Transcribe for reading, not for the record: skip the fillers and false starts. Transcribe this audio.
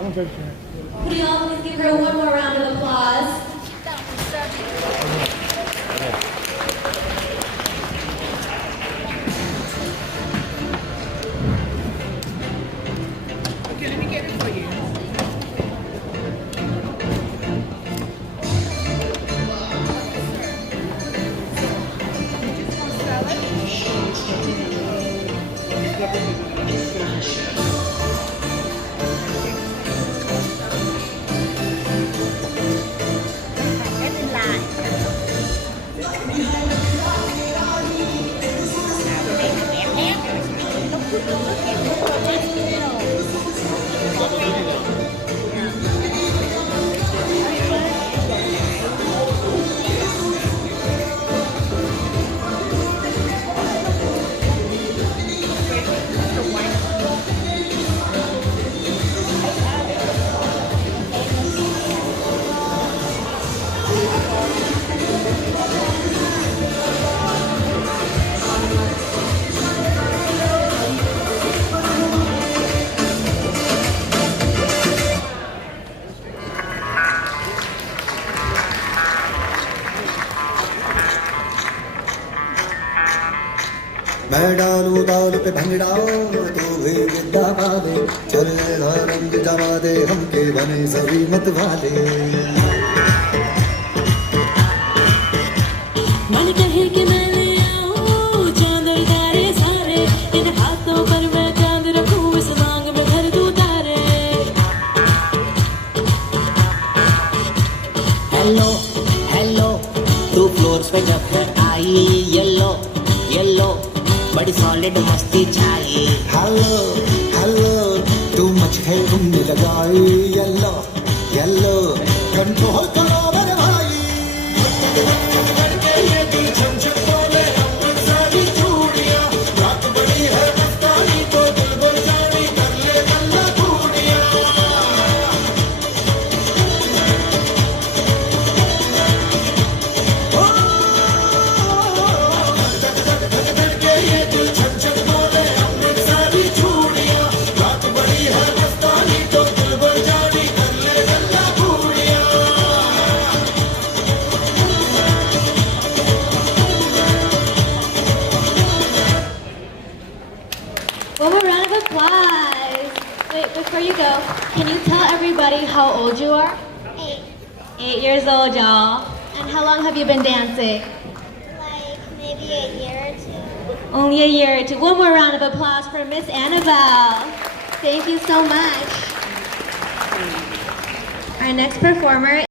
Could you all please give her one more round of applause? Okay, let me get it for you. मैं डालू ताल पे भंगड़ा तू भी गिद्दा पाले चले ना रंग जमा दे हमके बने सभी मत वाले मन कहे कि मैं ले आऊं चांद और तारे सारे इन हाथों पर मैं चांद रखूं इस मांग में भर दूं तारे हेलो हेलो तू फ्लोर पे जब है आई येलो येलो बड़ी सॉलिड मस्ती छाई हेलो हेलो तू मच है घूमने लगाई येलो येलो कंट्रोल करो मेरे भाई ये दिल छम छम बोले सारी चूड़ियां रात बड़ी है मस्तानी तो दिल भर जानी कर ले गल्ला चूड़ियां One more round of applause. Wait, before you go, can you tell everybody how old you are? 8, 8 years old, y'all. And how long have you been dancing? like maybe a year or 2. Only a year or two. One more round of applause for Miss Annabelle. Thank you so much. Our next performer